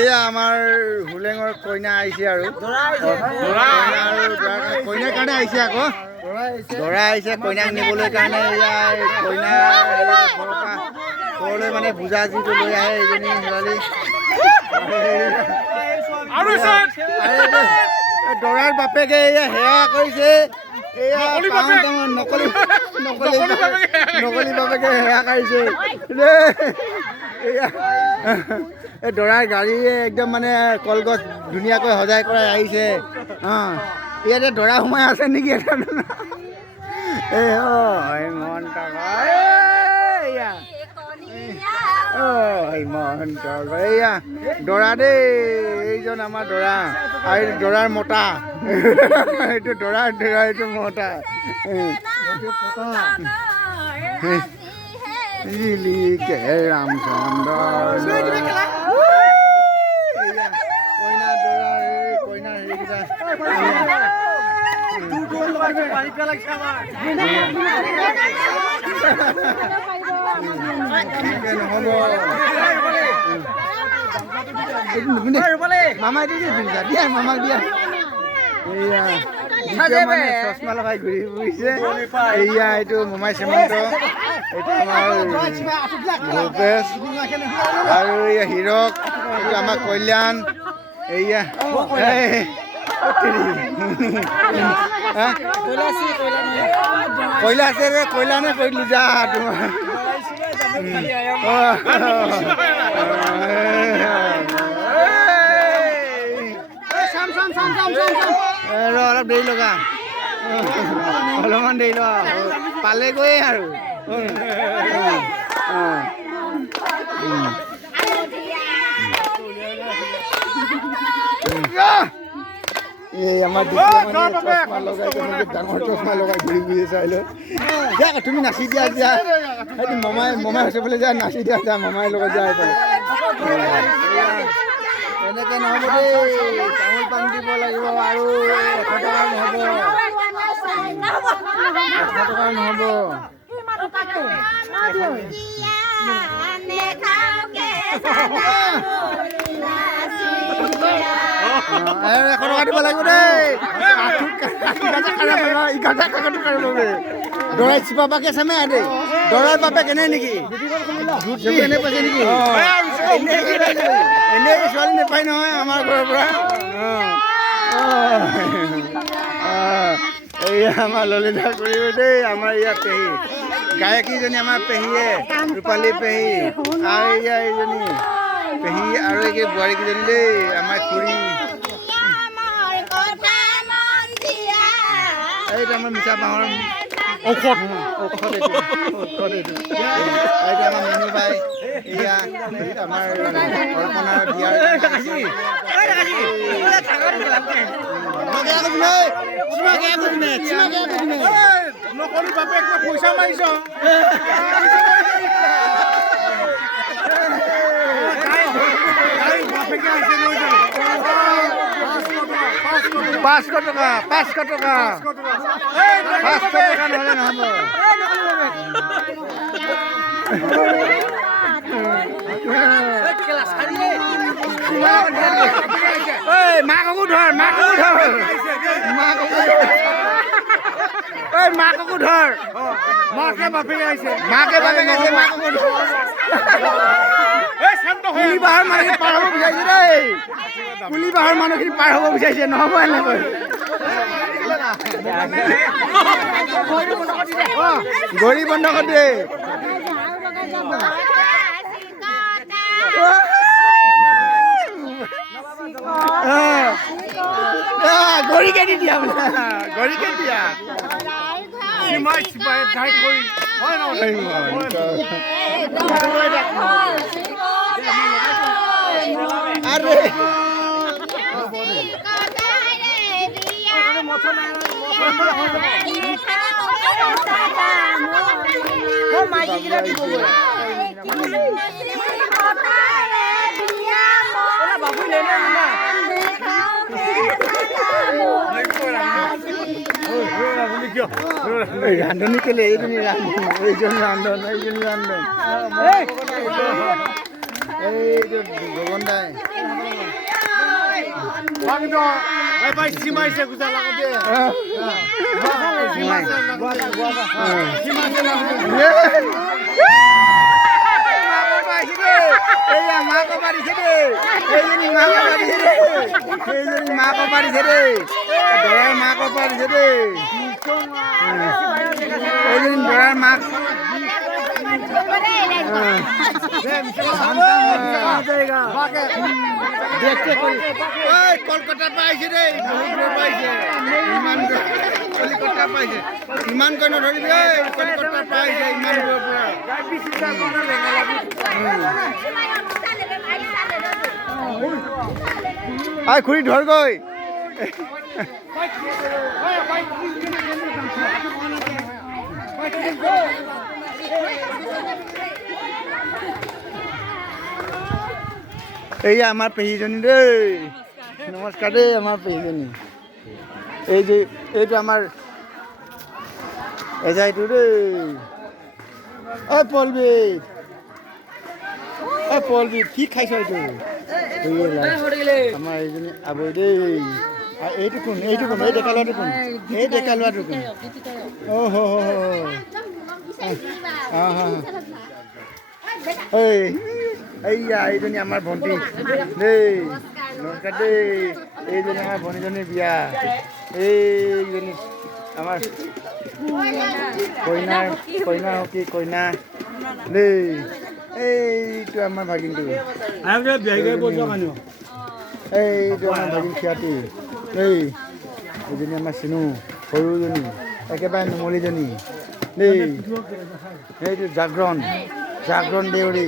এয়া আমাৰ হুলেঙৰ কইনা আহিছে আৰু কইনাৰ কাৰণে আহিছে আকৌ দৰা আহিছে কইনাক নিবলৈ কাৰণে এয়া কইনা ঘৰলৈ মানে বুজা যিটো লৈ আহে এজনী ছোৱালী দৰাৰ বাপেকে এয়া সেয়া কৰিছে নকলি বাপেকে সেয়া কৰিছে এই দৰাৰ গাড়ীয়ে একদম মানে কলগছ ধুনীয়াকৈ সজাই কৰাই আহিছে ইয়াতে দৰা সোমাই আছে নেকি এটা এয়া দৰা দেই এইজন আমাৰ দৰা আৰু দৰাৰ মতা এইটো দৰাৰ দৰা এইটো মতা জিলিকে ৰামচন্দ্ৰ কইনা দৰা কইনাৰ হেৰিকেইটা মামাই দিয়া মামাক দিয়া চশমা লগাই ঘূৰি ফুৰিছে এয়া এইটো মোমাই শ্ৰীমন্ত এইটো আমাৰ ভূপেশ আৰু এয়া হীৰক এইটো আমাৰ কল্যাণ এয়া কয়লা আছে ৰে কয়লা নে কৰিলি যা তোমাৰ অলপ দেৰি লগা অলপমান দেৰি লগা পালেগৈ আৰু এই আমাৰ চশমা লগাই ডাঙৰ চশমা লগাই ঘূৰি ঘূৰি চাই লৈ যা তুমি নাচি দিয়া যা সেইটো মমাই হৈছে বোলে যা নাচি দিয়া যা মমাই লগত যায় এনেকে নহ'ব দেই তামোল পাণ দিব লাগিব আৰু 100 টকা নহ'ব 100 টকা নহ'ব আৰু 100 টকা দিব লাগিব দেই দৰাই চিপাবাকে চামে দে দৰাই বাপে কেনে নেকি এনে পাইছে নেকি এনেই ছোৱালী নাপায় নহয় আমাৰ ঘৰৰ পৰা এইয়া আমাৰ ললিতা কৰিব দেই আমাৰ ইয়াত পেহী গায়কীজনী আমাৰ পেহীয়ে ৰূপালী পেহী আৰু এয়া এইজনী পেহী আৰু এই বোৱাৰীকেইজনী দেই আমাৰ খুৰী এইটো আমাৰ মিছা বাঁহৰ ঔষধ এইটো এইটো আমাৰ মেনু বাই এয়া আমাৰ কল্পনাৰ বিয়াৰ নকলি বাপে পইচা মাৰিছ 500 টকা 500 টকা 500 টকা নহ'লে নহ'ব মাককো ধৰ মাককো ধৰ মাকে বাপেকে আহিছে মাককো ধৰ কুলি বাহৰ মানুহখিনি পাৰ হ'ব বিচাৰিছে দেই কুলি বাহৰ মানুহখিনি পাৰ হ'ব বিচাৰিছে নহ'ব এনেকৈ গৰি বন্ধ কৰি দে গৰিকে দি দিয়া বোলে গৰিকে দিয়া আরে রান্ধনী কেলে এইজনী রান্ধনী এইজন রান্ধন এইজনী রান্ধন এই যে ভগবান দাই কলকাতা পাইছে দেই পাইছে কলিকতা পাইছে ইমান কই নধৰিবি কলকাতা পাইছে ইমান দূৰৰ পৰা খুৰি ধৰগৈ এইয়া আমাৰ পেহীজনী দেই নমস্কাৰ দেই আমাৰ পেহীজনী এই যে এইটো আমাৰ এজাইটো দেই পলবিত কি খাইছ এইটো আমাৰ এইজনী আবৈ দেই এইটো কোন এই ডেকা ল'ৰাটো কোন এই ডেকা ল'ৰাটো কোন এইয়া এইজনী আমাৰ ভণ্টি দেই নমস্কাৰ দেই এইজনী আমাৰ ভনীজনীৰ বিয়া এইজনী আমাৰ কইনা দেই এইটো আমাৰ ভাগিনটো এইটো আমাৰ ভাগিন খ্যাতি দেই এইজনী আমাৰ চিনু সৰুজনী একেবাৰে নুমলীজনী দেই এইটো জাগৰণ দেউৰী